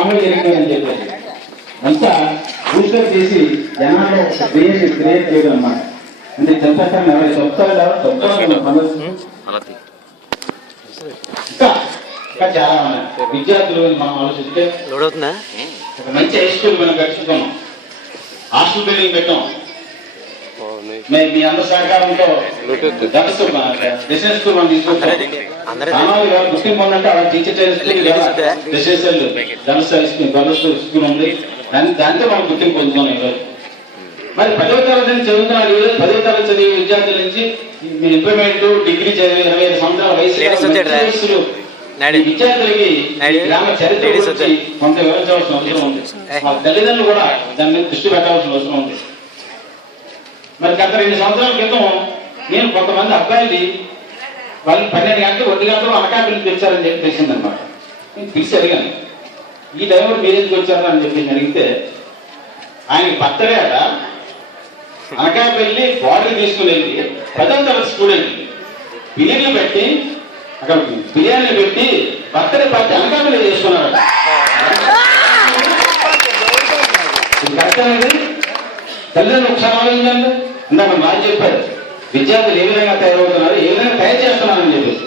మామూలు జరిగిందని చెప్పేసి అంతా బూస్టర్ చేసి జనాల్లో క్రియేట్ చేయడం అన్నమాట. అంటే చంపేస్తాను ఎవరు చెప్తారు ఇంకా చాలా ఉన్నాయి. విద్యార్థులు మనం ఆలోచిస్తే ఒక మంచి హై స్కూల్ మనం కట్టుకున్నాం, హాస్టల్ బిల్డింగ్ పెట్టాం. మీ అందరి సహకారంతో రెసిడెన్స్ స్కూల్ మనం తీసుకొచ్చాం. గుర్తింపు పొందంటే అలా టీచర్ రెసిడెన్షియల్ గర్ల్స్ స్కూల్ ఉంది. దాంతో మనం గుర్తింపు పొందుతున్నాం ఈరోజు. మరి 10వ తరగతి చదువుతున్నారు. ఈరోజు 10వ తరగతి చదివే విద్యార్థుల నుంచి మీ ఇంప్రూవ్మెంట్ డిగ్రీ చదివే 25 సంవత్సరాల వయసు విద్యార్థులకి గ్రామ చరిత్ర గురించి కొంత వివరించవలసిన అవసరం ఉంది. మా తల్లిదండ్రులు కూడా దాని మీద దృష్టి పెట్టాల్సిన అవసరం ఉంది. మరి గత 2 సంవత్సరాల క్రితం నేను కొంతమంది అబ్బాయిలు వాళ్ళు 12 గంటలు 1 గంటలు అనకాపల్లి తెచ్చారని చెప్పి తెలిసిందనమాట. నేను పిలిచి అడిగాను, ఈ టైంలో మీరు ఎందుకు వచ్చారు అని చెప్పి అడిగితే, ఆయనకి బర్త్డే అట, అనకాపల్లి బాడీ తీసుకుని వెళ్ళి 10వ తరగతి స్టూడెంట్ బిర్యానీ పెట్టి అక్కడ బిర్యానీ పెట్టి బర్త్డే పార్టీ అనకాపల్లి చేసుకున్నారట. కరెక్ట్ అనేది తల్లిదండ్రులు ఒకసారి ఆలోచించండి. ఇందాక బాగా చెప్పారు, విద్యార్థులు ఏ విధంగా తయారవుతున్నారు, ఏ విధంగా తయారు చేస్తున్నారని చెప్పేసి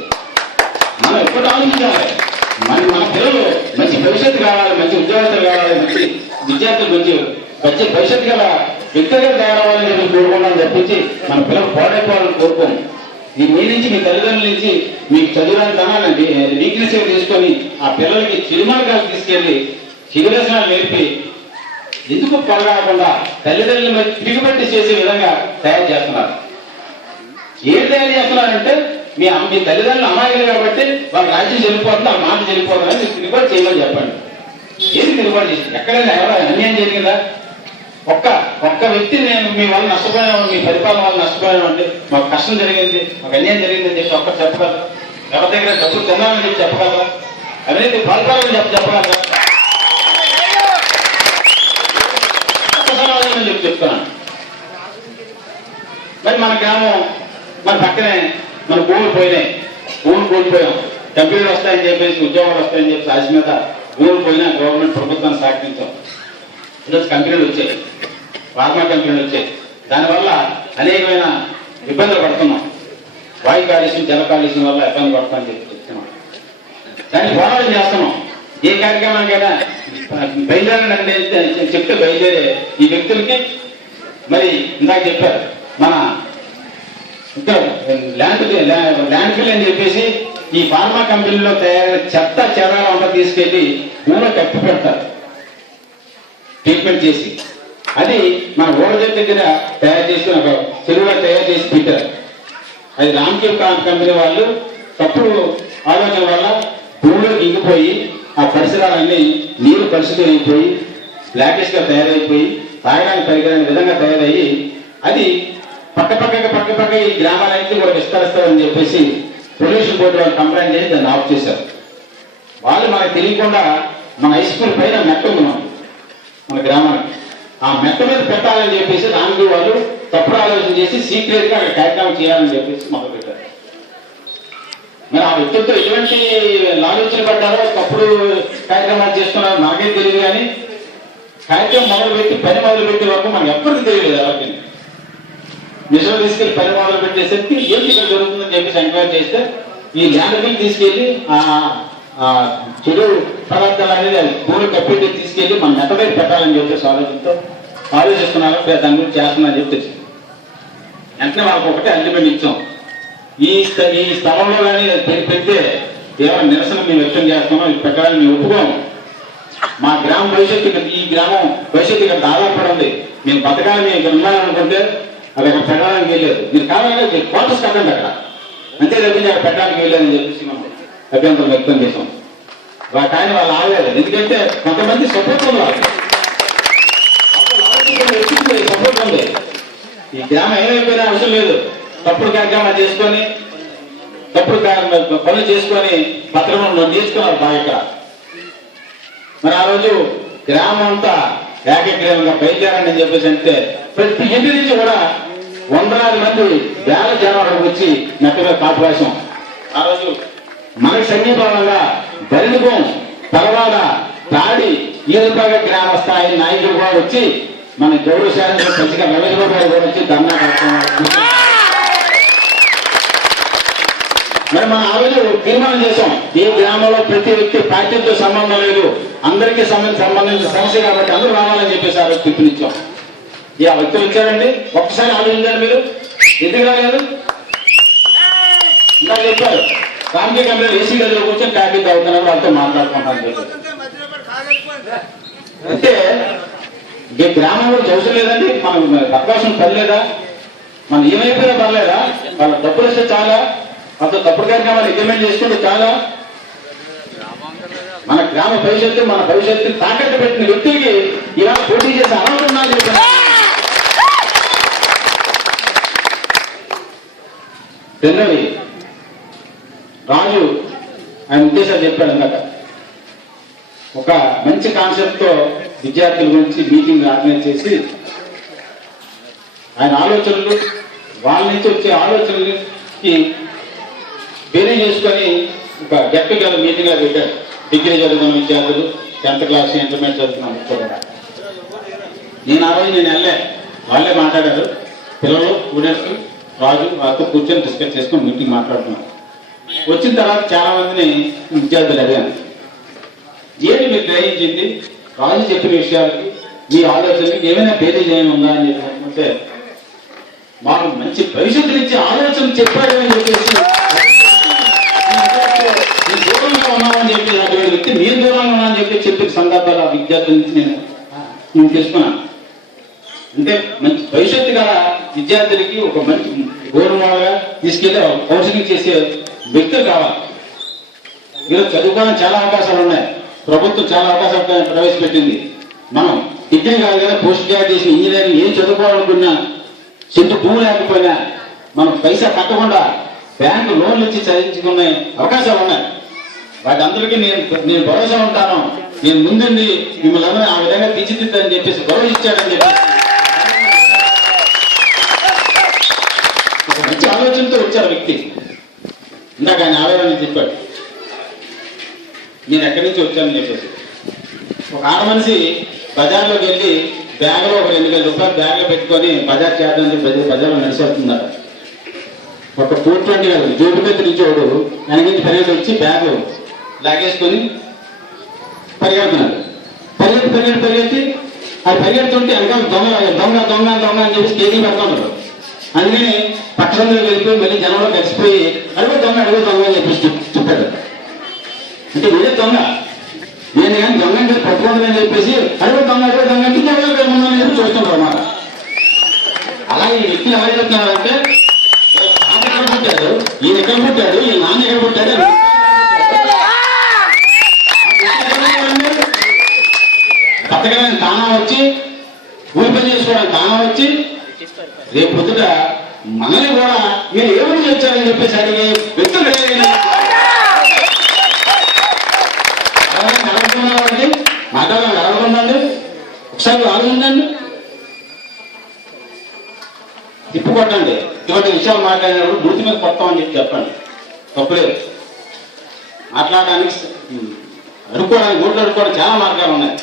మనం ఎప్పుడు ఆలోచించాలి. మన పిల్లలు మంచి భవిష్యత్తు కావాలి, మంచి ఉద్యోగస్తులు కావాలి, మంచి విద్యార్థులు మంచి భవిష్యత్తు గల వ్యక్తిగా తయారవ్వాలని చెప్పి కోరుకున్నాను తప్పించి మన పిల్లలు పాడైపోవాలని కోరుకోము. మీ నుంచి మీ తల్లిదండ్రుల నుంచి మీకు చదువురాని తనాన్ని వీక్నెస్ తీసుకొని ఆ పిల్లలకి చిరుమార్గాలు తీసుకెళ్లి చిరువ్యసనాలు నేర్పి ఎందుకు పొరగాకుండా తల్లిదండ్రులు తిరుగుబట్టి చేసే విధంగా తయారు చేస్తున్నారు. ఏం తయారు చేస్తున్నారంటే మీ తల్లిదండ్రులు అమాయకులు కాబట్టి వాళ్ళ రాజ్యం చెల్లిపోతుంది, ఆ మాట చెల్లిపోతుందని మీరు తిరుగుబాటు చేయమని చెప్పండి. ఏది తిరుగుబాటు చేసింది? ఎక్కడైనా ఎవరో అన్యాయం జరిగిందా? ఒక్క వ్యక్తి నేను మీ వల్ల నష్టపోయాను, మీ పరిపాలన వల్ల నష్టపోయాను అంటే మాకు కష్టం జరిగింది, మాకు అన్యాయం జరిగింది అని చెప్పి ఒక్కరు చెప్పగలరు? ఎవరి దగ్గర డబ్బులు తిన్నామని చెప్పి చెప్పగలరా? అవినీతి పాల్పడాలని చెప్పగలరా? చెప్పి చెప్తున్నాను. మరి మన గ్రామం మన పక్కనే మన భూములు పోయినాయి, భూములు కోల్పోయాం. కంపెనీలు వస్తాయని చెప్పేసి, ఉద్యోగాలు వస్తాయని చెప్పి ఆశ మీద భూములు పోయినా గవర్నమెంట్ ప్రభుత్వాన్ని సహకరించాం. ఈరోజు కంపెనీలు వచ్చాయి, ఫార్మా కంపెనీలు వచ్చాయి. దానివల్ల అనేకమైన ఇబ్బందులు పడుతున్నాం. వాయు కాలుష్యం, జల కాలుష్యం వల్ల ఇబ్బంది పడతామని చెప్పి చెప్తున్నాం. దాన్ని పోరాటం చేస్తున్నాం. ఏ కార్యక్రమానికైనా బయలుదేరండి చెప్తే బయలుదేరే ఈ వ్యక్తులకి మరి ఇందాక చెప్పారు, మన ఇక్కడ ల్యాండ్ ఫిల్ అని చెప్పేసి ఈ ఫార్మా కంపెనీలో తయారైన చెత్త చెదారం అంతా తీసుకెళ్లి భూమిలో కప్పి పెడతారు ట్రీట్మెంట్ చేసి. అది మన ఓడజ దగ్గర తయారు చేసుకుని ఒక చెరువులో తయారు చేసి పెట్టారు. అది రామ్కేవ్ కంపెనీ వాళ్ళు తప్పుడు ఆలోచన వల్ల భూమిలో ఇంగిపోయి ఆ పరిసరాలన్నీ నీరు కలుషితం అయిపోయి బ్లాకిష్ గా తయారైపోయి తాగడానికి పరిగణించిన విధంగా తయారయ్యి అది పక్క ఈ గ్రామాలన్నీ కూడా విస్తరిస్తారని చెప్పేసి పొల్యూషన్ బోర్డు వాళ్ళు కంప్లైంట్ చేసి దాన్ని ఆఫ్ చేశారు. వాళ్ళు మనకు తెలియకుండా మన హై స్కూల్ పైన మెట్ట ఉంది మన గ్రామానికి, ఆ మెట్ట మీద పెట్టాలని చెప్పేసి దానికి వాళ్ళు తప్పుడు ఆలోచన చేసి సీక్రెట్ గా అక్కడ కార్యక్రమం చేయాలని చెప్పేసి మొదలు పెట్టారు. మరి ఆ వ్యక్తులతో ఎటువంటి ఆలోచన పడ్డారో తప్పుడు కార్యక్రమాలు చేస్తున్నారు మనకే తెలియదు. కానీ కార్యక్రమం మొదలుపెట్టి పని మొదలుపెట్టే వరకు మనకు ఎప్పటికీ తెలియలేదు. ఎవరికి నిజం తీసుకెళ్లి పని మొదలు పెట్టేసరికి ఏంటి ఇక్కడ జరుగుతుందని చెప్పేసి ఎంక్వైరీ చేస్తే ఈ ల్యాండ్ బిల్ తీసుకెళ్లి ఆ చెడు పదార్థాలు అనేది భూమి కప్పెట్టి తీసుకెళ్లి మన నెట్ట మీద పెట్టాలని చెప్పేసి ఆలోచిస్తున్నారు. దాని గురించి చేస్తున్నారని చెప్పి తెలిసింది. వెంటనే వాళ్ళకి ఒకటే అల్టిమేట్ ఇచ్చాం, ఈ స్థలంలో కానీ పెడితే ఏమైనా నిరసన మేము వ్యక్తం చేస్తున్నాం, ఇది పెట్టాలని మేము ఒప్పుకోము. మా గ్రామ భవిష్యత్తు ఈ గ్రామం భవిష్యత్తు ఇక్కడ ఆధారపడి ఉంది. మేము బతకాలని మేము ఇక్కడ ఉన్నామనుకుంటే అది అక్కడ పెట్టడానికి వెళ్ళలేదు. మీరు కావాలంటే క్వార్టర్స్ కట్టండి అక్కడ, అంతే తప్పించి అక్కడ పెట్టడానికి వెళ్ళలేదని చెప్పేసి మనం అభ్యంతరం వ్యక్తం చేసాం. కానీ వాళ్ళు ఆగలేదు. ఎందుకంటే కొంతమంది సపోర్ట్ ఉన్నారు, సపోర్ట్ ఉంది. ఈ గ్రామం ఏమైపోయినా అవసరం లేదు, తప్పుడు కార్యక్రమాలు చేసుకొని తప్పుడు పనులు చేసుకొని భద్రమంలో నేర్చుకున్నారు బాగా. మరి ఆ రోజు గ్రామం అంతా ఏకగ్రీవంగా బయలుదేరండి అని చెప్పేసి అంటే ప్రతి ఇంటి నుంచి కూడా వందలాది మంది వేల జనాలు వచ్చి నెట్ట మీద కాపువాసం. ఆ రోజు మనకు సమీపంగా బరినిగం, పలవాడ, దాడి ఈరుపాగ గ్రామ స్థాయి నాయకులు కూడా వచ్చి మన గౌరవ శాసన సభ్యులుగా రమేష్ బాబు గారు కూడా వచ్చి ధర్నా కార్యక్రమం. మరి మనం ఆ రోజు తీర్మానం చేశాం, ఈ గ్రామంలో ప్రతి వ్యక్తి పార్టీతో సంబంధం లేదు, అందరికీ సంబంధించిన సమస్య కాబట్టి అందరూ రావాలని చెప్పేసి ఆ రోజు పిలుపునిచ్చాం. ఈ ఆ వ్యక్తులు వచ్చారండి, ఒక్కసారి ఆలోచించారు మీరు, ఎందుకు రాలేదు? ఇంకా చెప్పారు రాజకీయ కంపెనీలు ఏసీ గదిలో కూర్చొని కాఫీ తాగుతున్నప్పుడు వాళ్ళతో మాట్లాడుకుంటాను. అంటే ఈ గ్రామంలో అవసరం లేదండి, మనం అవకాశం పర్లేదా, మనం ఏమైపోయినా పర్లేదా, వాళ్ళ డబ్బులు వస్తే చాలా, వాళ్ళతో తప్పుడు కార్యక్రమాలు ఇంప్లిమెంట్ చేసుకుంటే చాలా. మన గ్రామ భవిష్యత్తు మన భవిష్యత్తుని తాకట్టు పెట్టిన వ్యక్తికి ఇలా పోటీ చేసే అర్హత ఉందని చెప్పారు. రెండోది రాజు ఆయన ఉద్దేశాలు చెప్పాడు అన్నమాట. ఒక మంచి కాన్సెప్ట్ తో విద్యార్థుల గురించి మీటింగ్ ఆర్గనైజ్ చేసి ఆయన ఆలోచనలు వాళ్ళ నుంచి వచ్చే ఆలోచనలకి బేరీ చేసుకొని ఒక గెట్ టుగెదర్ మీటింగ్ గా పెట్టారు. డిగ్రీ చదువుతున్న విద్యార్థులు, 10th క్లాస్ ఇంటర్మీడియట్ చదువుతున్న నేను ఆ రోజు వెళ్ళే వాళ్ళే మాట్లాడారు. పిల్లలు స్టూడెంట్స్ రాజు వాళ్ళతో కూర్చొని డిస్కస్ చేసుకొని మీటింగ్ మాట్లాడుతున్నారు. వచ్చిన తర్వాత చాలా మందిని విద్యార్థులు అడిగాను, ఏంటి మీరు గ్రహించింది రాజు చెప్పిన విషయాలకి మీ ఆలోచనకి ఏమైనా భేదీ చేయనుందా అని చెప్పి, మాకు మంచి భవిష్యత్తు నుంచి ఆలోచన చెప్పాడని చెప్పేసి దూరంగా ఉన్నామని చెప్పి అటువంటి వ్యక్తి మీరు దూరంగా ఉన్నామని చెప్పి చెప్పిన సందర్భాలు ఆ విద్యార్థుల నుంచి నేను తెలుసుకున్నాను. అంటే మంచి భవిష్యత్తు గల విద్యార్థులకి ఒక మంచి గౌరవంగా తీసుకెళ్లి కౌన్సిలింగ్ చేసే వ్యక్తులు కావాలి. ఈరోజు చదువుకోవడానికి చాలా అవకాశాలు ఉన్నాయి, ప్రభుత్వం చాలా అవకాశాలు ప్రవేశపెట్టింది. మనం డిగ్రీ కాదు కదా, పోస్ట్ గ్రాడ్యుయేషన్ ఇంజనీరింగ్ ఏం చదువుకోవాలనుకున్నా, చెట్టు భూమి లేకపోయినా మనం పైసా కట్టకుండా బ్యాంకు లోన్లు ఇచ్చి చదివించుకునే అవకాశాలు ఉన్నాయి. వాటి అందరికీ నేను భరోసా ఉంటాను, నేను ముందుండి మిమ్మల్ని అందరూ ఆ విధంగా తీర్చిదిద్దని చెప్పేసి భరోసా ఇచ్చాడని చెప్పేసి ఒక మంచి ఆలోచనతో వచ్చారు వ్యక్తి. ఇందాక ఆయన ఆవేదన చెప్పాడు, నేను ఎక్కడి నుంచి వచ్చానని చెప్పేసి. ఒక ఆడ మనిషి బజార్లోకి వెళ్ళి బ్యాగ్లో ఒక 2,000 రూపాయలు బ్యాగ్లో పెట్టుకొని బజార్ చేద్దామని చెప్పి బజార్లో నడిచేస్తుందట. ఒక 420 గారు జోటు పెద్ద నుంచోడు వెనక నుంచి వచ్చి బ్యాగ్ లాగేసుకొని పరిగెడుతున్నాడు. పరిగెత్తి అది పరిగెడుతుంటే వెనకాల దొంగ దొంగ దొంగ దొంగ అని చెప్పి స్టేజింగ్ పెడుతున్నాడు. అందుకని పట్టణంలో వెళ్ళిపోయి మళ్ళీ జనంలో కలిసిపోయి అడుగు దొంగ అని చెప్పి చెప్పాడు. అంటే ఇదే దొంగ, నేను కానీ దొంగ అంటే పట్టుకోవాలని చెప్పేసి అడుగు దొంగ అంటే జనంలో వెళ్ళమని చెప్పి చూస్తున్నాడు అన్నమాట. అలా ఈ వ్యక్తిని ఎవరు చెప్తున్నారంటే ఎక్కడ పుట్టాడు, ఈయన ఎక్కడ పుట్టాడు, ఈ నాన్న ఎక్కడ పుట్టాడు, బతకడానికి తానా వచ్చి ఊరి పని చేసుకోవడానికి తానా వచ్చి రేపు పొద్దుట మనల్ని కూడా మీరు ఏమని వచ్చారని చెప్పేసి అడిగే వ్యక్తులు మాట్లాడాలని అడగకుండండి, ఒకసారి ఆలోచించండి, తిప్పుకొట్టండి. ఇటువంటి విషయాలు మాట్లాడినప్పుడు మూతి మీద కొడతామని చెప్పి చెప్పండి, తప్పులేదు. మాట్లాడడానికి అడుక్కోవడానికి ఓట్లు అడుక్కోవడానికి చాలా మార్గాలు ఉన్నాయి.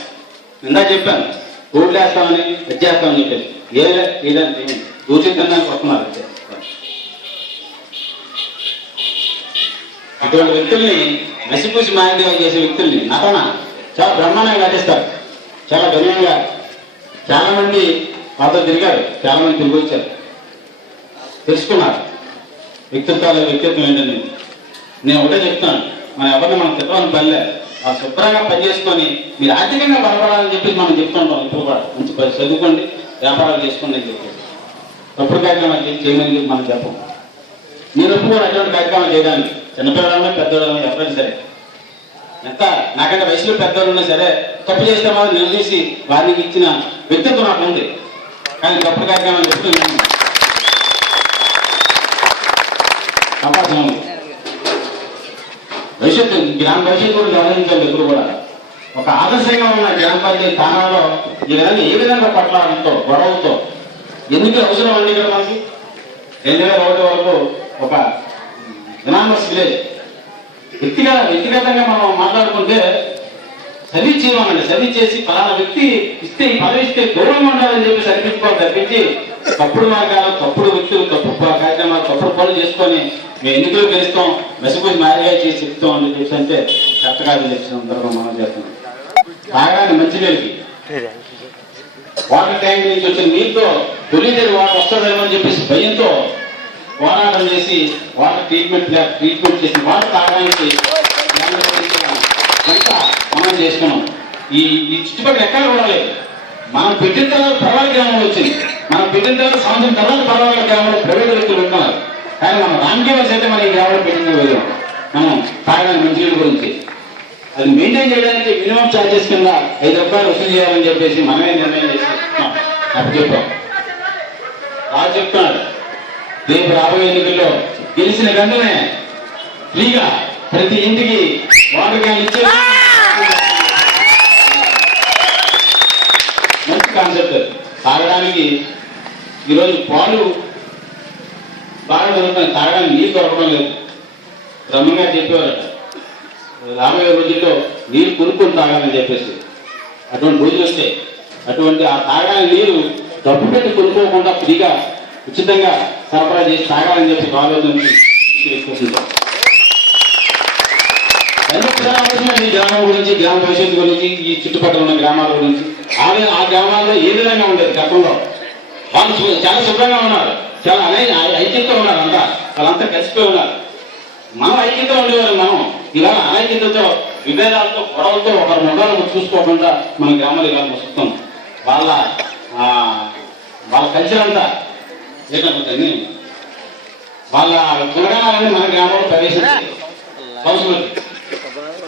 ఇందా చెప్పాను, ఓట్లు వేస్తామని వచ్చేస్తామని చెప్పేసి ఏదంటే దూషితంగా కొడుతున్నారు. ఇటువంటి వ్యక్తుల్ని నసిపూసి మాయంగా చేసే వ్యక్తుల్ని నటన చాలా బ్రహ్మాండంగా నటిస్తారు. చాలా ఘనంగా చాలా మంది మాతో తిరిగారు, చాలా మంది తిరిగి వచ్చారు, తెలుసుకున్నారు వ్యక్తిత్వం ఏంటని. నేను ఒకటే చెప్తాను, మన ఎవరిని మనం తిప్పని పనిలే, ఆ శుభ్రంగా పనిచేసుకొని మీరు ఆర్థికంగా బలపడాలని చెప్పి మనం చెప్తుంటాం. ఇప్పుడు కూడా మంచి చదువుకోండి, వ్యాపారాలు చేసుకోండి అని చెప్పి తప్పుడు కార్యక్రమాలు చేయమని చెప్పి మనం చెప్పం. నేను కూడా అటువంటి కార్యక్రమాలు చేయడానికి చిన్నపిల్లలన్నా పెద్దవాళ్ళన్నా ఎవరైనా సరే, ఎంత నాకంటే వయసులో పెద్దవాళ్ళు ఉన్నా సరే తప్పు చేస్తే వాళ్ళు నిలదీసి వారికి ఇచ్చిన వ్యక్తిత్వం నాకు ఉంది. కానీ తప్పుడు కార్యక్రమాలు చెప్తూ అవకాశం ఉంది. భవిష్యత్తు గ్రామ భవిష్యత్తు కూడా గమనించాలి. ఎప్పుడు కూడా ఒక ఆదర్శంగా ఉన్న గ్రామ పంచాయతీ స్థానాల్లో ఈ విధంగా ఏ విధంగా పట్లాడంతో గొడవలతో ఎందుకు అవసరం అండి? ఇక్కడ మనకి 2001 వరకు ఒక వినామస్ విలేజ్ వ్యక్తిగతంగా మనం మాట్లాడుకుంటే చదివించేవామండి. చదివించేసి ఫలానా వ్యక్తి ఇస్తే ఈ పదవి ఇస్తే గౌరవంగా ఉండాలని చెప్పి సరిపించుకోవాలి తప్పించి తప్పుడు మార్గాలు, తప్పుడు వ్యక్తులు, తప్పుడు కార్యక్రమాలు, తప్పుడు పనులు చేసుకొని మేము ఎన్నికలు గెలుస్తాం, మెసపూసి మారిగా చేసి చెప్తాం అని చెప్పి అంటే కరెక్ట్ కాదని చెప్పి సందర్భం మనం చేస్తున్నాం. తాగడానికి మంచినీళ్ళకి వాటర్ ట్యాంక్ నుంచి వచ్చిన నీటితో పొల్యూటెడ్ వాటర్ వస్తుందేమో అని చెప్పేసి భయంతో పోరాటం చేసి వాటర్ ట్రీట్మెంట్ చేసి వాటర్ తాగడానికి అంతా మనం చేసుకున్నాం. ఈ చుట్టుపక్కల ఎక్కడ కూడా లేదు. మనం పెట్టిన తర్వాత పర్వాల గ్రామంలో వచ్చింది. మనం పెట్టిన తర్వాత సంవత్సరం తర్వాత పర్వాల గ్రామంలో ప్రైవేట్ వ్యక్తులు ఉంటున్నారు. కానీ మనం రామ్కేవర్స్ అయితే మన ఈ గ్రామంలో పెట్టింది వెళ్ళాం. మనం తాగడానికి మంచినీళ్ళ గురించి అది మెయింటైన్ చేయడానికి మినిమం ఛార్జెస్ కింద ₹5 వసూలు చేయాలని చెప్పేసి మనమే నిర్ణయం చేసి అప్పుడు చెప్పాం. రాజు చెప్తున్నాడు, రేపు రాబోయే ఎన్నికల్లో గెలిచిన వెంటనే ఫ్రీగా ప్రతి ఇంటికి వాటర్ క్యాన్ ఇచ్చే మంచి కాన్సెప్ట్. తాగడానికి ఈరోజు పాలు బాగా దొరుకుతాయి, తాగడానికి నీరు దొరకడం లేదు. బ్రహ్మంగా చెప్పేవారట, రాబోయే రోజుల్లో నీరు కొనుక్కొని తాగాలని చెప్పేసి. అటువంటి రోజులు వస్తే అటువంటి ఆ తాగడానికి నీరు డబ్బు పెట్టి కొనుక్కోకుండా ఫ్రీగా ఉచితంగా సరఫరా చేసి తాగాలని చెప్పి ఆలోచన ఈ గ్రామం గురించి, గ్రామ భవిష్యత్తు గురించి, ఈ చుట్టుపక్కల ఉన్న గ్రామాల గురించి, ఆ గ్రామాల్లో ఏ విధంగా ఉండేది గతంలో. వాళ్ళు చాలా శుభ్రంగా ఉన్నారు, చాలా ఐక్యతతో ఉన్నారు, వాళ్ళంతా కలిసిపోయి ఉన్నారు. మనం ఐక్యత ఉండేవారు. మనం ఇలా అనైక్యతతో, విభేదాలతో, గొడవలతో ఒకరి మొదలు చూసుకోకుండా మన గ్రామాలు ఇలా వస్తున్నాం. వాళ్ళ కల్చర్ అంతా లేకపోతే వాళ్ళ గుణగానాలన్నీ మన గ్రామంలో ప్రవేశించారు. సంస్కృతి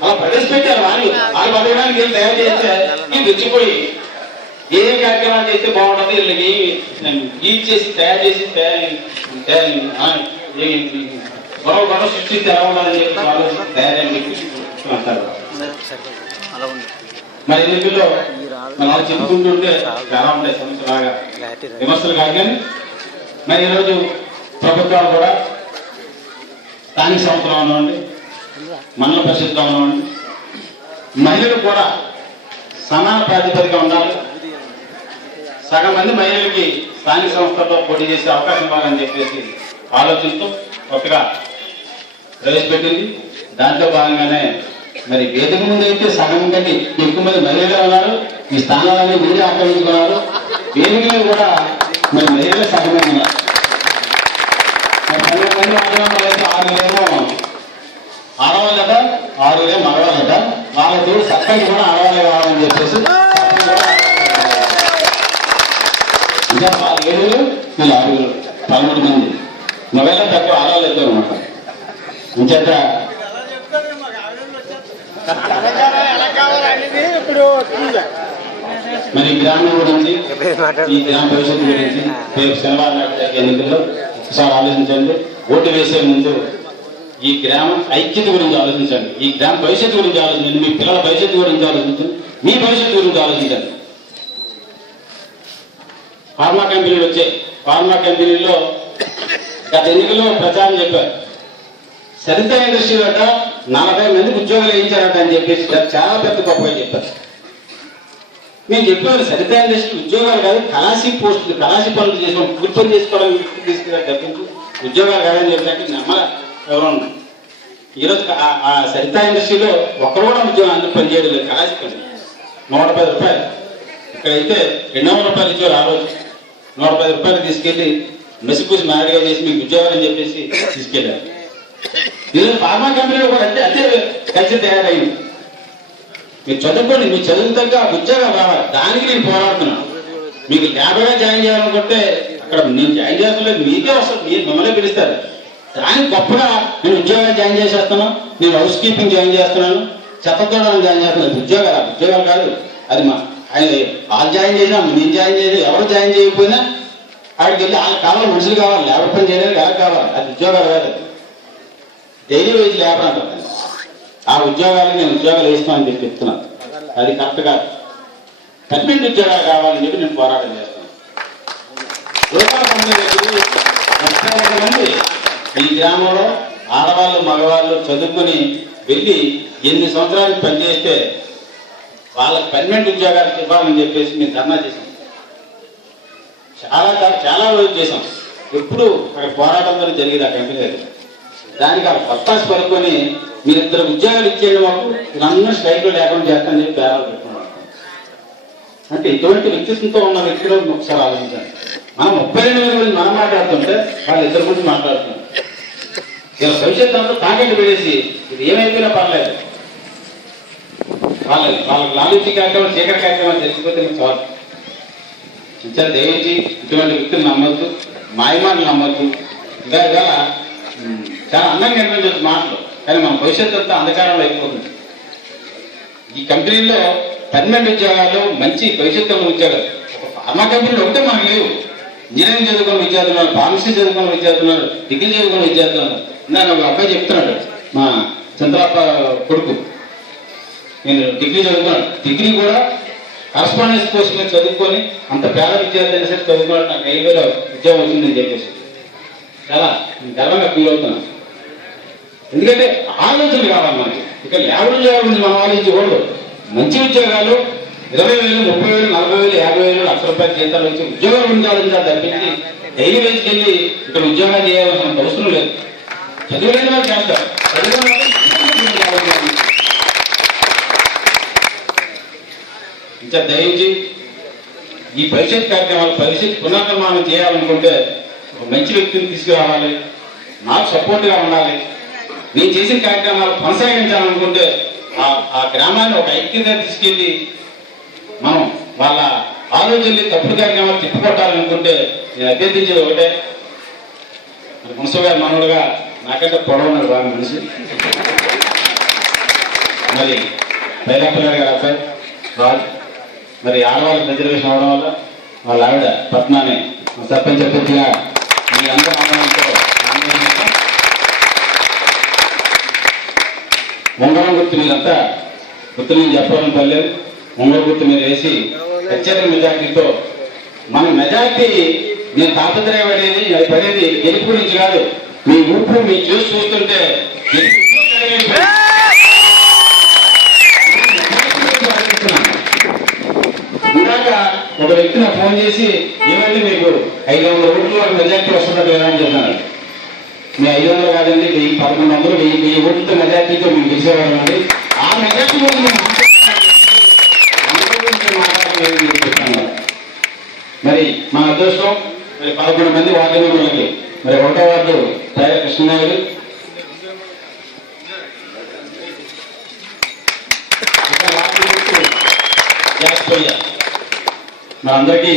అలా ప్రవేశపెట్టారు. వాళ్ళు బతకడానికి ఏం తయారు చేస్తే ఇది తెచ్చిపోయి ఏ కార్యక్రమాలు చేస్తే బాగుంటుంది, వీళ్ళకి ఈడ్ చేసి తయారు చేసి గొడవ సృష్టిస్తే ఎలా ఉండాలని చెప్పి వాళ్ళు తయారని అంటారు. మరి ఎన్నికల్లో మనం చెప్పుకుంటుంటే చాలా ఉంటాయి సమస్యలాగా విమర్శలు కాదు. కానీ మరి ఈరోజు ప్రభుత్వాలు కూడా స్థానిక సంస్థలు ఉన్నామండి, మండల పరిషత్లో ఉన్నామండి, మహిళలు కూడా సమాన ప్రాతిపదిక ఉండాలి. సగం మంది మహిళలకి స్థానిక సంస్థల్లో పోటీ చేసే అవకాశం ఇవ్వాలని చెప్పేసి ఆలోచనతో కొత్తగా ప్రవేశపెట్టింది. దాంట్లో భాగంగానే మరి వేదిక ముందు అయితే సగం కంటే ఎక్కువ మంది మహిళలు ఉన్నారు. ఈ స్థానాలన్నీ మీరే ఆక్రమించుకున్నారు. వేదిక మీద కూడా మరి మహిళలు సగమే ఉన్నారు. 12 మంది ఆడవాళ్ళు అయితే 6 ఆడవాళ్ళట, 6 మగవాళ్ళట. వాళ్ళతో సక్కని కూడా ఆడవాళ్ళే కావాలని చెప్పేసి ఇంకా 7 వీళ్ళు 6 13 మంది మగవాళ్ళ తక్కువ, ఆడవాళ్ళు ఎక్కువ అనమాట. ఇంచేత మరి గ్రామం గురించి, ఈ గ్రామ భవిష్యత్తు గురించి రేపు శనివారం ఎన్నికల్లో ఒకసారి ఆలోచించండి. ఓటు వేసే ముందు ఈ గ్రామం ఐక్యత గురించి ఆలోచించండి, ఈ గ్రామ భవిష్యత్తు గురించి ఆలోచించండి, మీ పిల్లల భవిష్యత్తు గురించి ఆలోచించండి, మీ భవిష్యత్తు గురించి ఆలోచించండి. ఫార్మా కంపెనీలు వచ్చాయి. ఫార్మా కంపెనీల్లో గత ఎన్నికల్లో ప్రచారం చెప్పారు. సరిత ఇండస్ట్రీ అట 40 మందికి ఉద్యోగాలు వేయించారట అని చెప్పేసి చాలా పెద్ద గొప్పగా చెప్పారు. మేము చెప్పాను, సరిత ఇండస్ట్రీ ఉద్యోగాలు కాదు, కళాశీ పోస్టులు, కళాశీ పనులు చేసుకోవడం, కూలి పని చేసుకోవడం తీసుకురా తప్పించు ఉద్యోగాలు కాదని చెప్పినట్టు నమ్మల ఎవరో ఉన్నారు. ఈరోజు ఆ సరిత ఇండస్ట్రీలో ఒక్కరు కూడా ఉద్యోగం అందరూ పనిచేయడం లేదు. కళాశీ పని ₹110, ఇక్కడైతే ₹200 ఇచ్చేవారు. ఆ రోజు ₹110 తీసుకెళ్లి మెసిపూసి మాదిరిగా చేసి మీకు ఉద్యోగాలు అని చెప్పేసి తీసుకెళ్ళారు. ఈరోజు ఫార్మా కంపెనీలో కూడా అంతే కలిసి తయారైంది. మీరు చదువుకోండి, మీ చదువు తగ్గ ఉద్యోగాలు రావాలి. దానికి నేను పోరాడుతున్నాను. మీకు ల్యాబ్గా జాయిన్ చేయాలనుకుంటే అక్కడ నేను జాయిన్ చేస్తలేదు, మీకే వస్తుంది, మీరు మమ్మల్ని పిలుస్తారు. దానికి గొప్పగా నేను ఉద్యోగాలు జాయిన్ చేసేస్తున్నాను, నేను హౌస్ కీపింగ్ జాయిన్ చేస్తున్నాను, చెత్తతోడని జాయిన్ చేస్తున్నాను. ఉద్యోగాలు కాదు అది. వాళ్ళు జాయిన్ చేసినా నేను జాయిన్ చేసి ఎవరు జాయిన్ చేయకపోయినా ఆడికి వెళ్ళి వాళ్ళకి కావాలి, మనుషులు కావాలి, లేబర్ పని చేయడానికి ఎలా కావాలి. అది ఉద్యోగాలు కాదు, డైలీ వేజ్ లేబర్ అంటారు. ఆ ఉద్యోగాలు నేను ఉద్యోగాలు వేస్తానని చెప్పి చెప్తున్నాను. అది కరెక్ట్ కాదు. పర్మనెంట్ ఉద్యోగాలు కావాలని చెప్పి నేను పోరాటం చేస్తాను. మంది ఈ గ్రామంలో ఆడవాళ్ళు మగవాళ్ళు చదువుకొని వెళ్ళి 8 సంవత్సరాలకు పనిచేస్తే వాళ్ళకి పర్మనెంట్ ఉద్యోగాలు ఇవ్వాలని చెప్పేసి మేము ధర్నా చేసాం. చాలా రోజులు చేసాం. ఎప్పుడు అక్కడ పోరాటం అనేది జరిగేది ఆ కంపెనీ దగ్గర. దానికి ఆ పత్తాసు పడుకొని మీరిద్దరు ఉద్యోగాలు ఇచ్చేయండి మాకు, అందరూ స్ట్రైక్లో లేకుండా చేస్తానని చెప్పి బేరాలు పెట్టుకున్నాం. అంటే ఇటువంటి వ్యక్తిత్వంతో ఉన్న వ్యక్తులు ఒకసారి ఆలోచించాలి. మనం 32 మంది మనం మాట్లాడుతుంటే వాళ్ళు ఇద్దరు గురించి మాట్లాడుతున్నారు. ఇలా భవిష్యత్తు అంతా తాకట్టు పెడేసి ఇది ఏమైపోయినా పర్లేదు, వాళ్ళకి లాలించి కార్యక్రమాలు చీకటి కార్యక్రమాలు తెలిసిపోతే చాలు. ఇంకా దయచేసి ఇటువంటి వ్యక్తులు నమ్మద్దు, మాయమాటలు నమ్మద్దు. ఇవాళ చాలా అందంగా నిర్ణయించవచ్చు మాటలు, కానీ మన భవిష్యత్తు అంతా అంధకారంలో అయిపోతుంది. ఈ కంపెనీలో పర్మనెంట్ ఉద్యోగాలు, మంచి భవిష్యత్తు ఉన్న ఉద్యోగాలు ఒక ఫార్మా కంపెనీలు ఒకటే మనకు లేవు. ఇంజనీరింగ్ చదువుకున్న విద్యార్థులు ఉన్నారు, ఫార్మసీ చదువుకున్న విద్యార్థులు ఉన్నారు, డిగ్రీ చదువుకున్న విద్యార్థులు ఉన్నారు. నేను ఒక అబ్బాయి చెప్తున్నాడు, మా చంద్రప్ప కొడుకు, నేను డిగ్రీ చదువుకున్నాడు. డిగ్రీ కూడా కరస్పాండెన్స్ కోర్స్ మీద చదువుకొని అంత పేద విద్యార్థి అయినా సరే చదువుకున్నాడు. నాకు 5,000 ఉద్యోగం వచ్చిందని చెప్పేసి చాలా గర్వంగా ఫీల్ అవుతున్నాను. ఎందుకంటే ఆలోచనలు కావాలి మనకి. ఇక లేబర్ ఉద్యోగాల గురించి మనం ఆలోచించకూడదు. మంచి ఉద్యోగాలు 20,000, 30,000, 40,000, 50,000, ₹1,00,000 జీతాలు వచ్చి ఉద్యోగాలు ఉండాలని తప్పించి డైలీ వేజ్కి వెళ్ళి ఇక్కడ ఉద్యోగాలు చేయాల్సిన అవసరం లేదు. చదువులేని వాళ్ళు చేస్తారు. ఇంకా దయించి ఈ భవిష్యత్ కార్యక్రమాలు, భవిష్యత్ పునర్నిర్మాణం చేయాలనుకుంటే ఒక మంచి వ్యక్తిని తీసుకురావాలి, నాకు సపోర్ట్గా ఉండాలి. నేను చేసిన కార్యక్రమాలు కొనసాగించాలనుకుంటే ఆ గ్రామాన్ని ఒక ఐక్యత తీసుకెళ్ళి మనం వాళ్ళ ఆలోచనలు తప్పుడు కార్యక్రమాలు తిప్పుకొట్టాలనుకుంటే నేను అభ్యర్థించేది ఒకటే. మున్సిపల్ గారు మనవుడుగా నాకంటే పొడవున్నాడు బాగా మనిషి. మరి బైరాపల్లి గారి అబ్బాయి రాజు, మరి ఆడవాళ్ళకి రిజర్వేషన్ అవడం వల్ల వాళ్ళ ఆవిడ పద్మాని సర్పంచ్ అభ్యర్థిగా మీ అందరూ ఉంగరం గుర్తు మీదంతా గుర్తు నేను చెప్పాలని పర్లేదు. ఉంగరం గుర్తు మీద వేసి ఖచ్చితంగా మెజార్టీతో మన మెజార్టీ నేను తాపత్రయపడేది అది పడేది గెలుపు గురించి కాదు. మీ ఊపు మీ చూసి చూస్తుంటే ఇందాక ఒక వ్యక్తి నాకు ఫోన్ చేసి ఏమండి మీకు 500 ఓట్లు మెజార్టీ వస్తున్నట్టు లేదా అని చెప్పినారు. మీ 500 కాదండి, 1,100, 1000 ఓట్లతో మెజార్టీతో మేము గెలిచేవాళ్ళండి. ఆ మెజార్టీ మరి మా అదృష్టం. మరి 11 మంది వార్డు మెంబర్లకి మరి 1వ వార్డు తయారు కృష్ణనాయుడు, గ్యాస్ పొయ్య. మనందరికీ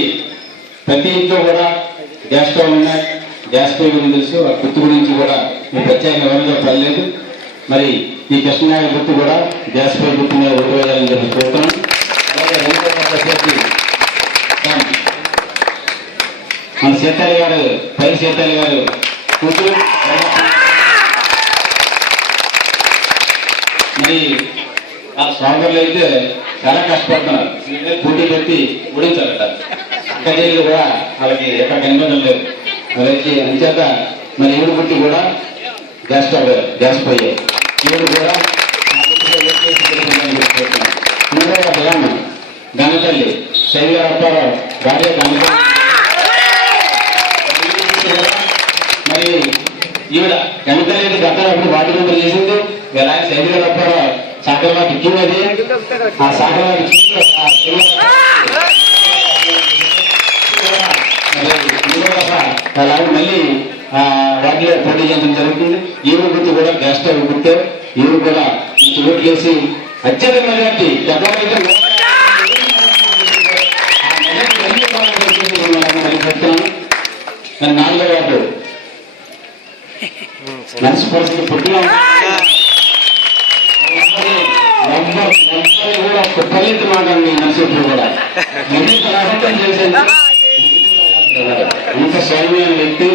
ప్రతి ఇంట్లో కూడా గ్యాస్ స్టవ్ ఉన్నాయి. గ్యాస్ పొయ్యి గురించి తెలుసు. ఆ గుర్తు గురించి కూడా మీ ప్రత్యేకంగా ఎవరిగా పర్లేదు. మరి ఈ కృష్ణనాయుడు గుర్తు కూడా గ్యాస్ పొయ్యి గుర్తు మీద ఓటు వేయాలని చెప్పి కోరుతున్నాం. అలాగే మన సీతాలి గారు, పైరు సీతాలి గారు కూతురు మరి ఆ సోదరులు అయితే చాలా కష్టపడుతున్నారు. పోటీ పెట్టి ఓడించాలట. అక్క చెల్లి కూడా వాళ్ళకి ఎక్కడ కనిపించడం లేదు. వాళ్ళకి అంచేత మరి ఈవిడ గుర్తు కూడా గ్యాస్ స్టవ్, గ్యాస్ పొయ్యి. ఈవిడ కూడా గణతల్లి శైలి అప్పారావు భార్య గణతల్లి. మరి ఈవిడ గణతల్లి గతంలో వాటి మెంబర్ చేసింది. ఇలాగే శైలి అప్పారావు సాగరవాటి ఇచ్చినది. ఆ సాగరవాటి అలాగే మళ్ళీ వాటిలో పోటీ చేయడం జరుగుతుంది. ఈవిడ గుర్తు కూడా గ్యాస్ స్టవ్ గుర్తు. ఈవిడ కూడా ఓట్లు వేసి అత్యధిక మెజార్టీ గతంలో మరి 4వ వార్డు మనసు పరిస్థితి పుట్టిన కూడా ఒక పల్లెత్తు మాట్లాడి నర్సీపురం కూడా చేసేది ఇంత సౌమ్యమైన వ్యక్తి.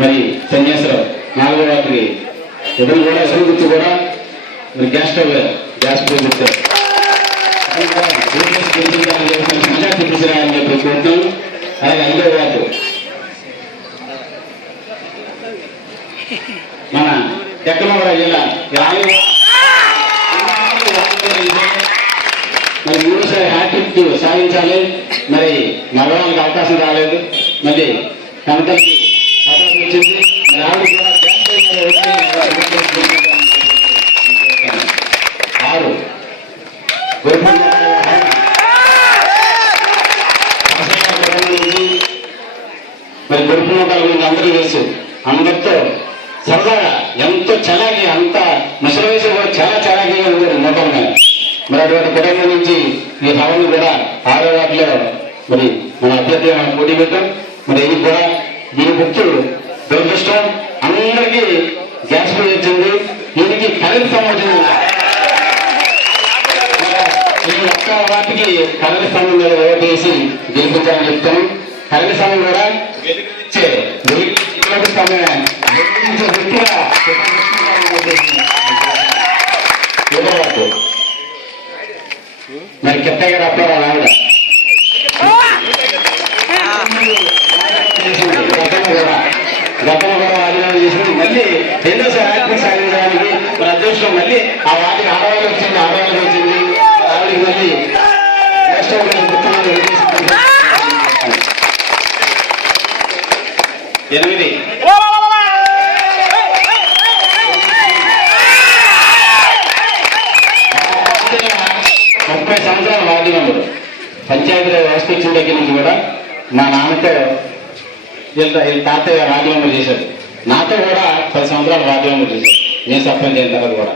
మరి సన్యాసరావు 4వ వార్డుకి ఎదురు కూడా ఎదురు గుర్తు కూడా మరి గ్యాస్ స్టవ్, గ్యాస్ పొయ్యి గుర్తారు. మెజార్టీ తీసుకురావాలని చెప్పి కోరుతాను. అలాగే 5వ వార్డు మన టెక్నాలజీ జిల్లా మరి మూడోసారి హ్యాట్రిక్ సాధించాలి. మరి మగవాళ్ళకి అవకాశం రాలేదు, మళ్ళీ కనతలకి అవకాశం వచ్చింది. మరి ఆవిడ కూడా ఆరు మరి గొడుపు నోటాల గురించి అందరూ తెలుసు. అందరితో సరదాగా ఎంతో చలాగి, అంత ముసలి వయసు కూడా చాలా చలాగిగా ఉండేది నోటల్ మీద. మరి అటువంటి కుటుంబం నుంచి ఈ హవన్ కూడా 6వ వార్డులో మరి మన అభ్యర్థి పోటీ పెట్టాం. మరి ఇది కూడా దీని గుర్తు దురదృష్టం, అందరికీ గ్యాస్ బిల్ వచ్చింది. దీనికి కరెంట్ సంబంధించింది. ఈ ఒక్క వాటికి కరెంట్ స్తంభం మీద ఓటు వేసి గెలిపించాలని చెప్తాను. కరెంట్ స్తంభం కూడా వెలిగించే మరి కెత్తగా రావడం ఆవిడ గతంలో కూడా ఆదివారం చేసింది. మళ్ళీ రెండోసారి హ్యాట్రిక్ సాధించడానికి మన అదృష్టం మళ్ళీ ఆ వాటికి ఆడవాళ్ళు వచ్చింది, ఆడవాళ్ళకి వచ్చింది. ఆవిడకి మళ్ళీ ఎనిమిది 30 సంవత్సరాల వార్డు మెంబరు. పంచాయతీలో వ్యవస్థ వచ్చిన దగ్గర నుంచి కూడా మా నాన్నతో వీళ్ళ తాతయ్య వార్డు మెంబర్ చేశాడు. నాతో కూడా 10 సంవత్సరాలు వార్డు మెంబర్ చేశాడు. నేను సర్పంచ్ అయిన తర్వాత కూడా.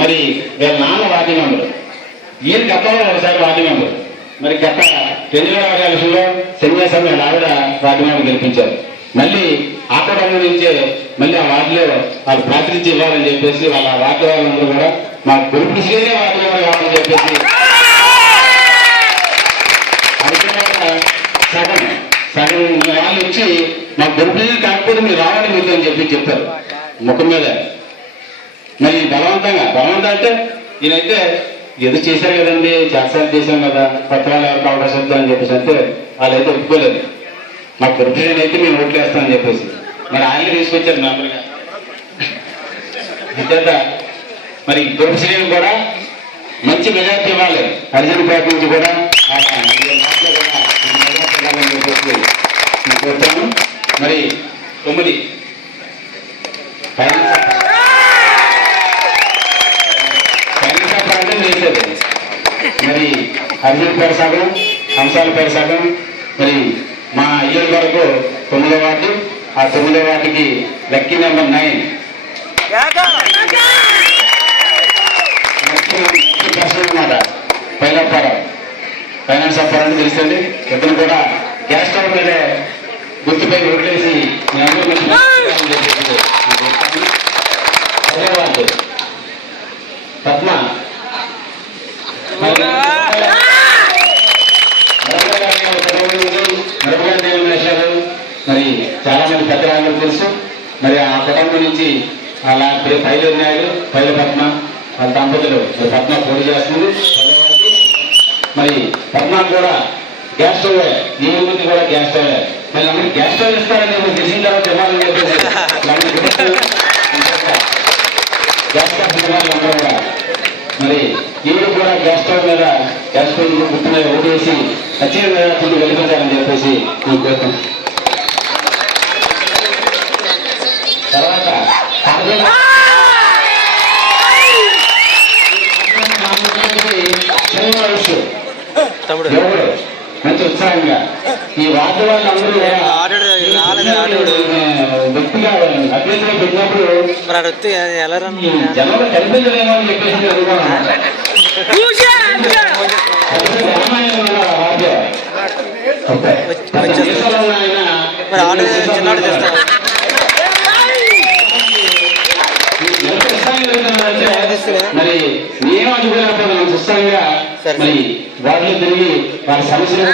మరి వీళ్ళ నాన్న వార్డు మెంబరు, ఈయన గతంలో ఒకసారి వార్డు మెంబరు. మరి గత 2020 ఎలక్షన్లో శనివాసం ఆవిడ వార్డు మెంబర్ గెలిపించారు. మళ్ళీ ఆ కుటుంబం నుంచే మళ్ళీ ఆ వార్డులో వాళ్ళు ప్రాతినిధ్యం ఇవ్వాలని చెప్పేసి వాళ్ళ వార్డు వాళ్ళందరూ కూడా మా గురుపు శ్రేణి వార్డు మెంబర్ కావాలని చెప్పేసి సగం సగం వాళ్ళు వచ్చి మా గురుపు కాకపోతే మీరు రావాలి మీతో అని చెప్పారు ముఖం మీద. మరి బలవంతం అంటే ఈయనైతే ఏదో చేశారు కదండి, చేస్తారు చేశాం కదా, పత్రాలు ఎవరికి అవకాశం వద్దని చెప్పేసి అంటే వాళ్ళైతే ఒప్పుకోలేదు. మా గురుపుని అయితే మేము ఓట్లు వేస్తామని చెప్పేసి మరి ఆయన తీసుకొచ్చారు మెంబర్గా. అంచేత మరి గురుపుని కూడా మంచి మెజార్టీ ఇవ్వాలి. హరిజనపేట నుంచి కూడా కోరుతాను. మరి 9 ఫైనాన్స్ చేసేది. మరి హరిజనపేట సగం, హంసాలపేట సగం. మరి మా అయ్యూరు వరకు 9వ వార్డు. ఆ 9వ వార్డుకి లక్కీ నెంబర్ 9 అన్నమాట. పైలప్పారావు ఫైనాన్స్ అప్పారని తెలుసండి. ఇతను కూడా గ్యాస్ స్టవ్ మీద గుర్తుపై ఓట్లేసి ధన్యవాదాలు. పద్మ మరి చాలా మంది పెద్దలందరూ తెలుసు. మరి ఆ కుటుంబం నుంచి అలా పైలు ఉన్నాయలు, పైల పద్మ వాళ్ళ దంపతులు మరి పద్మ పోటీ చేస్తుంది. మరి పద్మ కూడా గ్యాస్ స్టవ్, ఈ ఊరికి కూడా గ్యాస్ స్టవ్. మరి అందరికి గ్యాస్ స్టవ్ ఇస్తారని తెలిసిన తర్వాత ఇవ్వాలని చెప్పేసి గ్యాస్ స్టవ్ ఇవ్వాలి అందరూ కూడా. మరి ఈవిడ కూడా గ్యాస్ స్టవ్ మీద గ్యాస్ స్టవ్ గుర్తు మీద ఓటేసి ఖచ్చితంగా ఫుడ్ వెలిపించాలని చెప్పేసి నేను కోరుతాను. తర్వాత ఎవరు మంచి ఉత్సాహంగా ఈ వార్డు వాళ్ళందరూ వ్యక్తిగా అభ్యర్థిగా పెట్టినప్పుడు జనంలో కనిపించలేమో అని చెప్పేసి మరి నేను అనుకున్నప్పుడు నాకు ఉత్సాహంగా మరి వాటిలో తిరిగి వారి సమస్యలు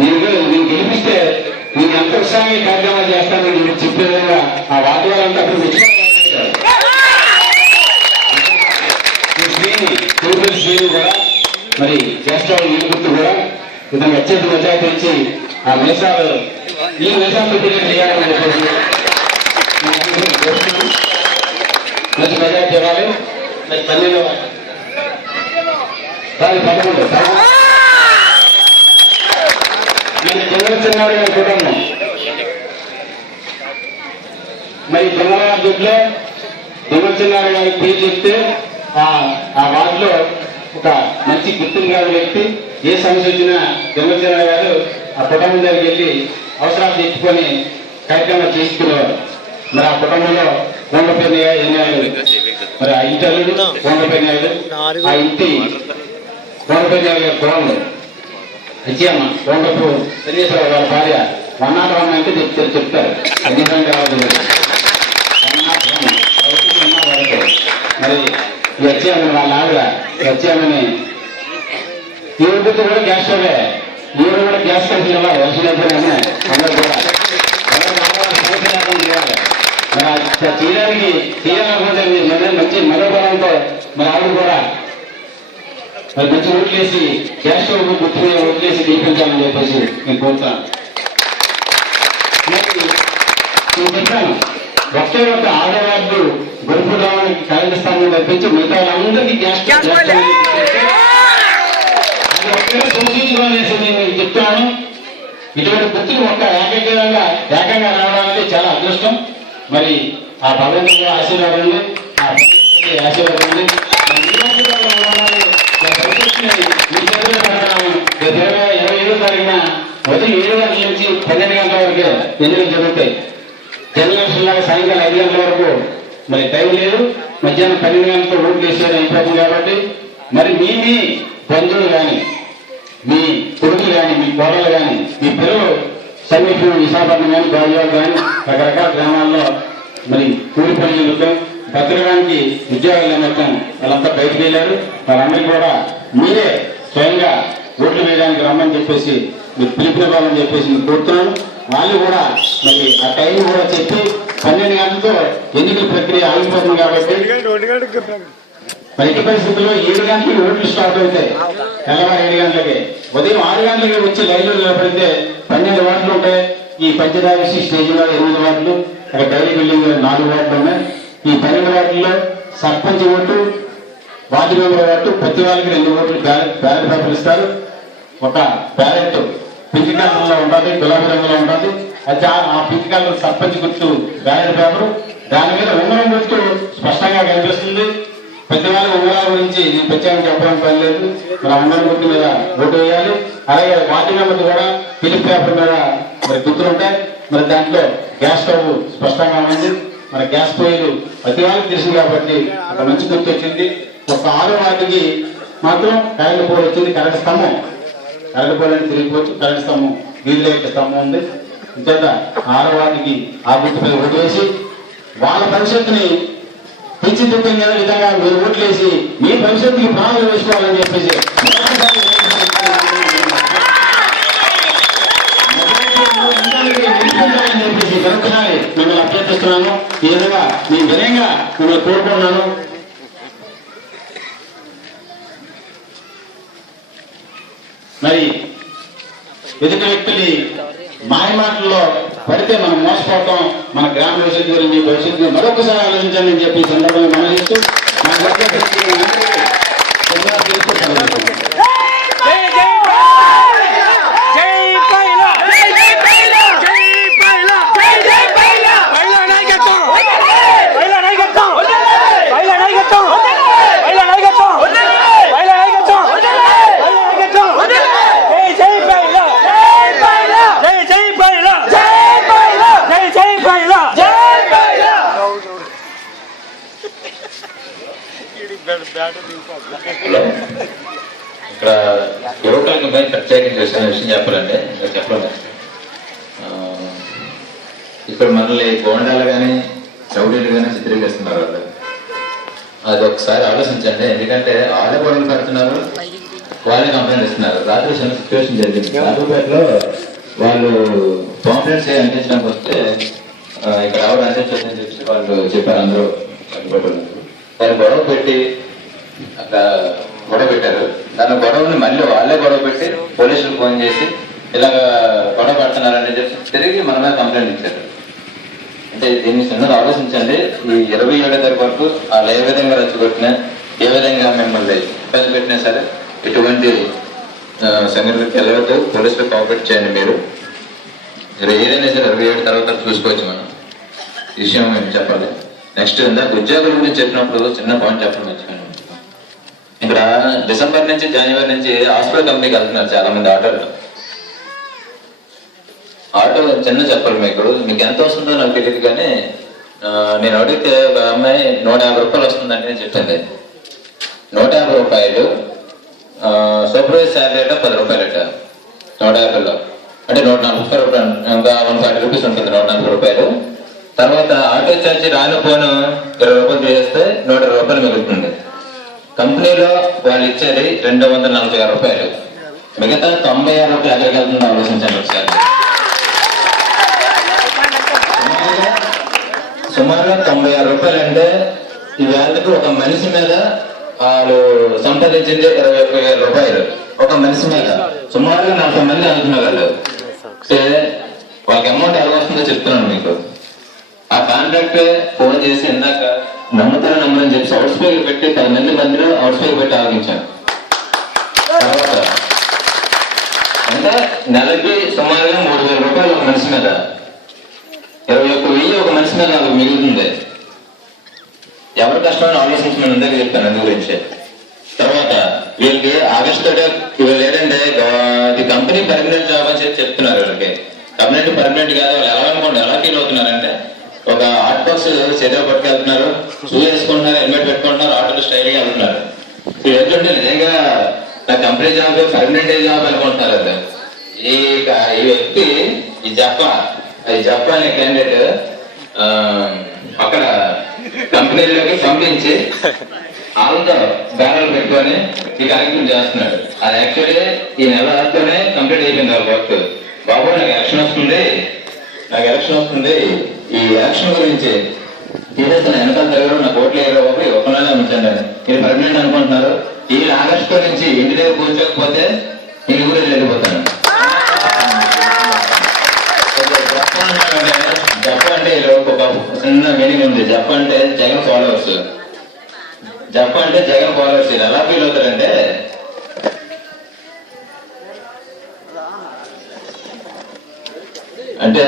నేను గెలిపిస్తే నేను ఎంత ఉత్సాహంగా కార్యక్రమాలు చేస్తానని నేను చెప్పే విధంగా ఆ వాటి వాళ్ళంతా అప్పుడు శ్రీని కూడా మరి చేస్తాడు. ఈ గుర్తు కూడా ఇతను వచ్చేది మెజార్టీ ఇచ్చి ఆ మేసాలు ఈ మేసాలు చేయాలని చెప్పేసి మంచి మెజార్టీ ఇవ్వాలి. 12వ సారీ 11 చిన్నాడు గారి కుటుంబం మరి దొంగలో చిన్నాడు గారి పేరు చెప్తే ఆ వార్డులో ఒక మంచి గుర్తింపు గారి వ్యక్తి ఏ సమస్య వచ్చినా చిన్నాడు గారు ఆ కుటుంబం దగ్గరికి వెళ్ళి అవసరాలు తెచ్చుకొని కార్యక్రమాలు చేసుకునేవారు. మరి ఆ కుటుంబంలో కొండపల్లి ఎన్నాడు మరి ఆ ఇంటి అల్లుడు కొండపల్లి ఆ ఇంటి కొండపల్లి కోళ్ళు అజ్జమ్మ కొండపు శనీశ్వరరావు వాళ్ళ భార్య 101 అంటే చెప్తారు అధికంగా మరి ఈ అజ్జమ్మని వాళ్ళ ఆవిడ అజ్జమ్మని ఈవిడ గుర్తు కూడా గ్యాస్ స్టవ్వే ఈవిడ కూడా గ్యాస్ కంపెనీ ఇవ్వాలి వచ్చినప్పుడైనా అందరూ కూడా చేయడానికి చేయాలనుకుంటే మంచి మనోబలంతో మరి ఆవిడ కూడా మరి మంచి ఓట్లేసి గ్యాస్ స్టవ్ గుర్తుగా ఓట్లేసి దీపించాలని చెప్పేసి నేను కోరుతాను. నేను చెప్పాను ఒకే ఒక ఆడవాళ్ళు గొంపు రావడానికి కరెంట్ స్థానం తప్పించి మిగతా వాళ్ళందరికీ గ్యాస్ సూచించుకోవాలనేసి నేను చెప్తున్నాను. ఇటువంటి గుర్తులు ఒక్క ఏకంగా రావడానికి చాలా అదృష్టం. మరి ఆ భగవంతుడి ఆశీర్వాదం ఉంది, ఆ ఆశీర్వాదం ఉంది. 27వ తారీఖున ఉదయం 7 గంటల నుంచి 12 గంటల వరకు ఎన్నికలు జరుగుతాయి. జనరేషన్ లాగా సాయంకాలం 5 గంటల వరకు మరి టైం లేదు. మధ్యాహ్నం 12 గంటలతో ఓట్లు వేసేది అయిపోతుంది. కాబట్టి మరి మీ బంధువులు కానీ మీ కొడుకులు కానీ మీ కోడలు కానీ మీ పిల్లలు సమీపం విశాఖపట్నం కానీ గాజువాడ కానీ రకరకాల గ్రామాల్లో మరి కూలిపల్లి నిమిత్తం భద్రకానికి ఉద్యోగాల నిమిత్తం వాళ్ళంతా బయటకు వెళ్ళారు. వాళ్ళందరికీ కూడా మీరే స్వయంగా ఓట్లు వేయడానికి రమ్మని చెప్పేసి మీరు పిలుపునివ్వాలని చెప్పేసి నేను కోరుతున్నాను. వాళ్ళు కూడా మరి ఆ టైం కూడా చెప్పి 12 గంటలతో ఎన్నికల ప్రక్రియ ఆగిపోతుంది. కాబట్టి బయట పరిస్థితుల్లో 7 గంటలకి ఓట్లు స్టార్ట్ అవుతాయి. తెల్లవారు 7 గంటలకి ఉదయం 6 గంటలకి వచ్చి లైన్లో నిలబడితే 12 వార్డులు ఉంటాయి. ఈ పంచదావేసి స్టేజ్ మీద 8 వార్డులు, అక్కడ డైరీ బిల్డింగ్ 4 వార్డులు ఉన్నాయి. ఈ 12 వార్డుల్లో sarpanch vote, ward member vote, ప్రతి వాళ్ళకి 2 ఓట్లు బ్యాలెట్ పేపర్లు ఇస్తారు. ఒక బ్యాలెట్ పింక్ కలర్లో ఉంటుంది, గులాబీ రంగులో ఉంటుంది. అయితే ఆ పింక్ కలర్ సర్పంచ్ గుర్తు బ్యాలెట్ పేపరు, దాని మీద ఉంగరం గుర్తు స్పష్టంగా కనిపిస్తుంది. పెద్దవాళ్ళ ఉంగరాల గురించి నేను ప్రత్యేకంగా చెప్పడం పని లేదు. మన ఉంగరం గుర్తు మీద ఓటు వేయాలి. అలాగే వార్డు మెంబర్ కూడా పిలుపు పేపర్ మీద మరి గుర్తులు ఉంటాయి. మరి దాంట్లో గ్యాస్ స్టవ్ స్పష్టంగా ఉంది. మన గ్యాస్ పొయ్యిలు ప్రతి వాళ్ళకి తెలుసు కాబట్టి ఒక మంచి గుర్తు వచ్చింది. ఒక 6 వార్డుకి మాత్రం కరెంటు పోల్ వచ్చింది. కరెంటు స్తంభం, కరెంటు పోల్ అని తిరిగిపోవచ్చు. కరెంటు స్తంభం, వీధి లైట్ స్తంభం ఉంది. ఇంత 6 వార్డుకి ఆ గుర్తు మీద ఓటు వేసి వాళ్ళ భవిష్యత్తుని తీర్చిదిద్దే విధంగా మీరు ఓట్లు వేసి మీ భవిష్యత్తుకి ప్రాణాలు వేసుకోవాలని చెప్పేసి మిమ్మల్ని అభ్యర్థిస్తున్నాను. ఈ విధంగా మీ వినయంగా మిమ్మల్ని కోరుకుంటున్నాను. మరి ఎదుటి వ్యక్తులు మాయ మాటల్లో పడితే మనం మోసపోతాం. మన గ్రామ భవిష్యత్తు గురించి భవిష్యత్తు మరొకసారి ఆలోచించాలని అని చెప్పి సందర్భంగా మనం చేస్తూ ఇక్కడ యువకులకు పైన ప్రత్యేకం చేసిన విషయం చెప్పాలండి. చెప్పలేదు ఇక్కడ మనల్ని గోండాలు కానీ రౌడీలు కానీ చిత్రీకరిస్తున్నారు వాళ్ళు. అది ఒకసారి ఆలోచించండి. ఎందుకంటే వాళ్ళే గొడవలు పెడుతున్నారు, వాళ్ళే కంప్లైంట్ ఇస్తున్నారు. రాత్రి చిన్న సిచ్యువేషన్ జరిగింది. రాజుపేటలో వాళ్ళు కాంప్లైంట్స్ అందించడానికి వస్తే ఇక్కడ ఆవిడ అందించొచ్చని చెప్పి వాళ్ళు చెప్పారు. అందరూ దాన్ని గొడవ పెట్టి అక్కడ గొడవ పెట్టారు. దాని గొడవని మళ్ళీ వాళ్ళే గొడవ పెట్టి పోలీసులకు ఫోన్ చేసి ఇలాగ గొడవ పెడుతున్నారని చెప్పి తిరిగి మన మీద కంప్లైంట్ ఇచ్చారు. అంటే దీన్ని చిన్నది ఆలోచించండి. ఈ 27వ తారీఖు వరకు వాళ్ళు ఏ విధంగా రెచ్చగొట్టినా, ఏ విధంగా మిమ్మల్ని ఇబ్బంది పెట్టినా సరే ఇటువంటి సంఘటనలకు వెళ్ళవద్దు, పోలీసులు కోఆపరేట్ చేయండి. మీరు ఏదైనా సరే 27 తర్వాత చూసుకోవచ్చు. మనం ఈ విషయం మేము చెప్పాలి. నెక్స్ట్ ఇందాక ఉద్యోగుల గురించి చెప్పినప్పుడు చిన్న పాయింట్ చెప్పడం మర్చిపోయాను. ఇక్కడ డిసెంబర్ నుంచి జనవరి నుంచి హాస్పిటల్ కంపెనీకి వెళ్తున్నారు చాలా మంది ఆటో చిన్న చెప్పాలి. మీకు ఎంత వస్తుందో నాకు తెలియదు, కానీ నేను అడిగితే ఒక అమ్మాయి 150 రూపాయలు వస్తుందంటే నేను చెప్పింది. 150 రూపాయలు సూపర్వైజ్ శాలరీ అంటే 10 రూపాయలట. 150లో అంటే 140 రూపాయలు, ఇంకా 140 రూపీస్ ఉంటుంది 140 రూపాయలు. తర్వాత ఆటో ఛార్జ్ రాను పోను 20 రూపాయలు చేస్తే 120 రూపాయలు మిగులుతుంది. కంపెనీలో వాళ్ళు ఇచ్చేది 246 రూపాయలు. మిగతా 96 రూపాయలు ఎక్కడికి వెళ్తుందో ఆలోచించండి ఒకసారి. సుమారు 96 రూపాయలు అంటే ఈ వేళకు ఒక మనిషి మీద వాళ్ళు సంపాదించింది 21,000 రూపాయలు. ఒక మనిషి మీద సుమారుగా 40 మంది అనుకున్న వాళ్ళు. అంటే వాళ్ళకి అమౌంట్ ఎలా వస్తుందో చెప్తున్నాను మీకు. ఆ కాంట్రాక్ట్ ఫోన్ చేసి ఇందాక నమ్ముతారో నమ్మరని చెప్పి అవుట్ స్పీకర్ పెట్టి 10 మంది మధ్యలో అవుట్ స్పీకర్ పెట్టి ఆలోచించాను. తర్వాత అంటే నెలకి సుమారుగా 3,000 రూపాయలు ఒక మనిషి మీద, 21,000 ఒక మనిషి మీద నాకు మిగులుతుంది. ఎవరి కష్టాన్ని ఆలోచించమని ఇందాక చెప్తాను అందు గురించి. తర్వాత వీళ్ళకి ఆగస్టు వీళ్ళు ఏంటంటే ఇది కంపెనీ పర్మనెంట్ జాబ్ అని చెప్పి చెప్తున్నారు. వీళ్ళకి కంపెనీ పర్మనెంట్ కాదు. వాళ్ళు ఎలా అనుకోండి, ఎలా ఫీల్ అవుతున్నారంటే ఒక హాట్ బాక్స్ చేతిలో పట్టుకెళ్తున్నారు, షూ వేసుకుంటున్నారు, హెల్మెట్ పెట్టుకుంటున్నారు, ఆటోలో స్టైల్గా వెళ్తున్నారు. ఏంటంటే నిజంగా నా కంపెనీ జాబ్ పర్మనెంట్ జాబ్ అనుకుంటున్నారు. అది ఈ వ్యక్తి ఈ జప్ప అనే క్యాండిడేట్ అక్కడ కంపెనీలోకి పంపించి వాళ్ళతో బ్యానర్లు పెట్టుకొని ఈ కార్యక్రమం చేస్తున్నాడు. అది యాక్చువల్లీ ఈ నెలతోనే కంప్లీట్ అయిపోయింది వాళ్ళ వర్క్. బాబు నాకు ఎలక్షన్ వస్తుంది, ఈ ఎలక్షన్ గురించి తీరేస్తున్న వెనకాల దగ్గర నాకు ఓట్లు వేయరు బాబు, ఒక్కనే ఉంచండి. మీరు పర్మనెంట్ అనుకుంటున్నారు. ఈ ఆగస్టు నుంచి ఇంటి దగ్గర కూర్చోకపోతే నేను ఊరు వెళ్ళిపోతాను. జప్ప అంటే ఒక చిన్న మీనింగ్ ఉంది. జప్ప అంటే జగన్ ఫాలోవర్స్. ఇది ఎలా ఫీల్ అవుతారంటే అంటే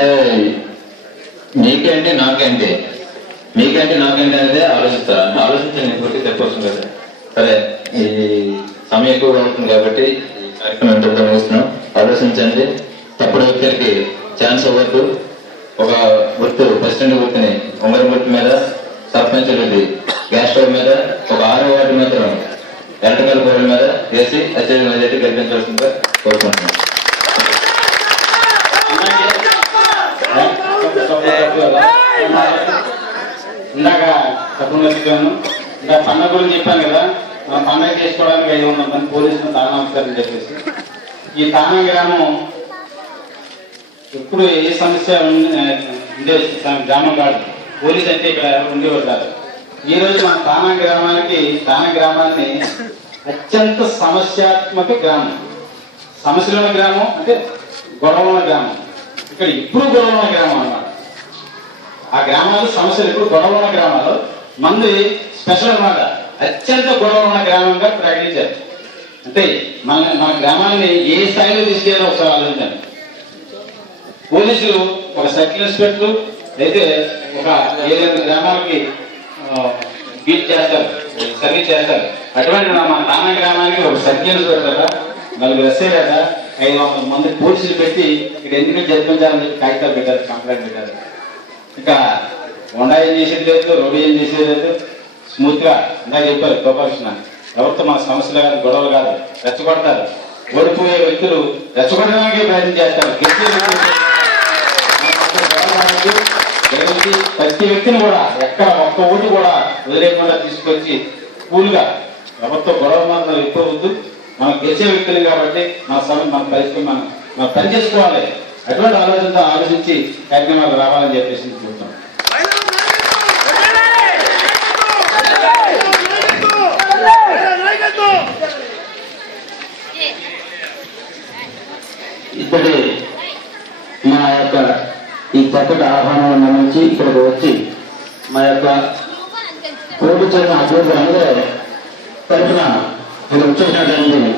మీకేంటి నాకేంటి అనేది ఆలోచిస్తారా? ఆలోచించండి, పూర్తి చెప్పొస్తుంది కదా. సరే, ఈ సమయం ఎక్కువగా అవుతుంది కాబట్టి ఈ కార్యక్రమం ఎంతో ముగిస్తున్నాం. ఆలోచించండి. తప్పుడు వ్యక్తులకి ఛాన్స్ అవ్వద్దు. ఒక గుర్తు, ప్రెసిడెంట్ గుర్తుని ఉంగరం గుర్తు మీద, సర్పంచులది గ్యాస్ స్టవ్ మీద, ఒక 6వ వార్డు మాత్రం ఎలక్ట్రికల్ బోర్డు మీద వేసి అత్యధిక మెజారిటీ గెలిపించవలసిందిగా కోరుకుంటున్నాం. ఇందాక తప్పులు వచ్చాను. ఇందాక పండుగ గురించి చెప్పాను కదా. మనం పండుగ చేసుకోవడానికి 500 మంది పోలీసులు తాళనమస్కారం చెప్పేసి ఈ తానా గ్రామం ఎప్పుడు ఏ సమస్య ఉండే గ్రామం కాదు. పోలీస్ అంటే ఇక్కడ ఉండేవారు కాదు. ఈ రోజు మన తానా గ్రామాన్ని అత్యంత సమస్యాత్మక గ్రామం, సమస్యలు ఉన్న గ్రామం, అంటే గొడవ ఉన్న గ్రామం. ఇక్కడ ఇప్పుడు గొడవ ఉన్న గ్రామం అన్నమాట. ఆ గ్రామాలు సమస్యలు ఇప్పుడు గొడవ ఉన్న గ్రామాలు, మంది స్పెషల్ అన్నమాట. అత్యంత గొడవ ఉన్న గ్రామంగా ప్రకటించారు. అంటే మన గ్రామాన్ని ఏ స్థాయిలో తీసుకెళ్ళాలో ఒకసారి ఆలోచించాలి. పోలీసులు ఒక సర్కిల్ ఇన్స్పెక్టర్ అయితే ఒక 7 గ్రామాలకి బీట్ చేస్తారు, సర్వీస్ చేస్తారు. అటువంటి మన తానా గ్రామానికి ఒక సర్కిల్ ఇన్స్పెక్టర్ కదా, 4 ఎస్ఐ కదా, 500 మంది పోలీసులు పెట్టి ఇక్కడ ఎందుకు జరిపించాలని చెప్పి కాగితాలు పెట్టారు, కంప్లైంట్ పెట్టారు. ఇంకా హోండా ఏం చేసేది లేదు, రోడ్డు ఏం చేసేది లేదు. స్మూత్ గా ఇందాక చెప్పారు గోపాలకృష్ణ, ఎవరితో మన సమస్యలు కాదు, గొడవలు కాదు, రెచ్చగొడతారు. ఓడిపోయే వ్యక్తులు రెచ్చగొట్టడానికి ప్రయత్నం చేస్తారు. ప్రతి వ్యక్తిని కూడా ఎక్కడ ఒక్క ఓటు కూడా వదిలేకుండా తీసుకొచ్చి కూల్గా ఎవరితో గొడవ మాత్రం ఎక్కువ వద్దు. మనం గెలిచే వ్యక్తులు కాబట్టి మన పరిస్థితి మనం పని చేసుకోవాలి. అటువంటి ఆలోచించి కార్యక్రమాలు రావాలని చెప్పేసి చూస్తాం. ఇప్పటి మా యొక్క ఈ చక్కటి ఆహ్వానం నుంచి ఇక్కడికి వచ్చి మా యొక్క కోటి చెందిన అభివృద్ధి అందరూ తరఫున మీరు వచ్చేసినటువంటి